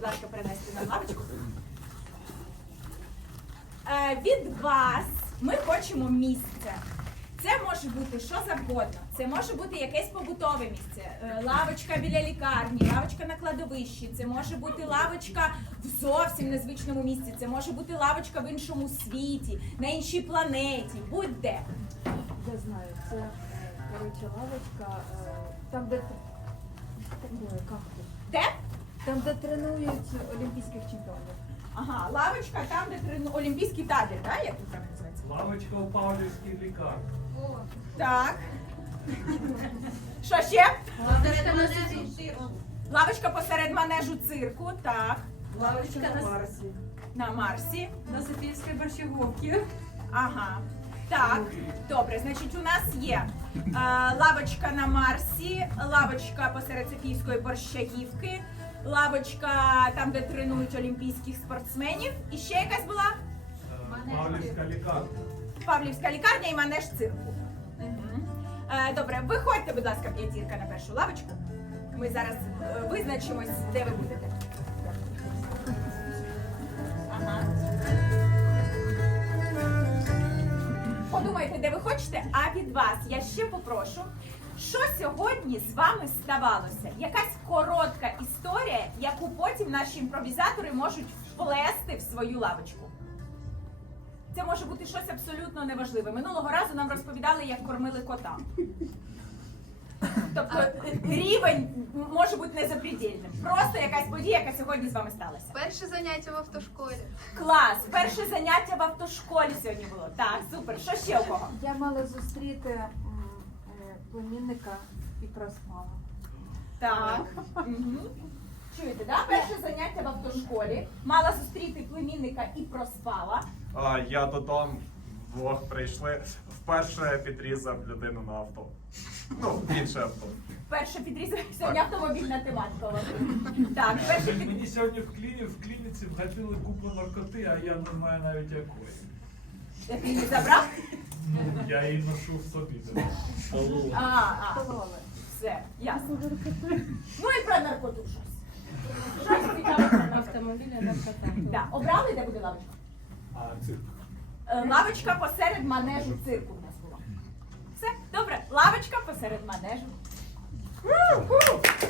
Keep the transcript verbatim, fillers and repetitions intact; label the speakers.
Speaker 1: ласка, перенести на лавочку. Е, від вас ми хочемо місце. Це може бути що завгодно. Це може бути якесь побутове місце. Е, лавочка біля лікарні, лавочка на кладовищі, це може бути лавочка в зовсім незвичному місці, це може бути лавочка в іншому світі, на іншій планеті, будь-де.
Speaker 2: Я знаю, це, е, коротше, лавочка, е, там, де... Ой, як тут?
Speaker 1: Де?
Speaker 2: Там, де тренують олімпійських чемпіонів.
Speaker 1: Ага, лавочка там, де трену... олімпійський табір, так? Як тут там називається?
Speaker 3: Лавочка у Павлівській лікарні.
Speaker 1: Так. Що ще? Лавочка посеред манежу цирку, так.
Speaker 4: Лавочка на Марсі.
Speaker 1: На Марсі.
Speaker 4: На Софіївській борщаговці.
Speaker 1: Ага. Так, добре, значить у нас є е, лавочка на Марсі, лавочка посеред Софійської борщагівки, лавочка там, де тренують олімпійських спортсменів. І ще якась була?
Speaker 3: Е, Павлівська лікарня.
Speaker 1: Павлівська лікарня і манеж цирку. Угу. Е, добре, виходьте, будь ласка, п'ятірка на першу лавочку. Ми зараз е, визначимось, де ви будете. Ага. Подумайте, де ви хочете, а від вас я ще попрошу, що сьогодні з вами ставалося? Якась коротка історія, яку потім наші імпровізатори можуть вплести в свою лавочку. Це може бути щось абсолютно неважливе. Минулого разу нам розповідали, як кормили кота. Тобто рівень може бути незапредельним. Просто якась подія, яка сьогодні з вами сталася.
Speaker 5: Перше заняття в автошколі.
Speaker 1: Клас! Перше заняття в автошколі сьогодні було. Так, супер. Що ще у кого?
Speaker 2: Я мала зустріти м, е, племінника і проспала.
Speaker 1: Так. Угу. Чуєте, да? Перше заняття в автошколі. Мала зустріти племінника і проспала.
Speaker 6: А я то там вдвох прийшли. Вперше підрізав людину на авто. Ну, інше авто.
Speaker 1: Перше підрізав сьогодні автомобільна тематика. у вас. Так, перше під...
Speaker 3: Мені сьогодні в, кліні, в клініці вгатили купу наркоти, а я не маю навіть якої.
Speaker 1: Ти її забрав?
Speaker 3: Ну, я її ношу в собі.
Speaker 1: А, а,
Speaker 2: Кололи.
Speaker 1: все, ясно. Ну і про наркоту щось. Щось цікаве про наркоту.
Speaker 4: Автомобіля наркота.
Speaker 1: Да. Обрали, де буде лавочка?
Speaker 3: А цирк.
Speaker 1: Е, Лавочка посеред манежу цирку у нас була. Все, добре. Лавочка посеред манежу. У-ху!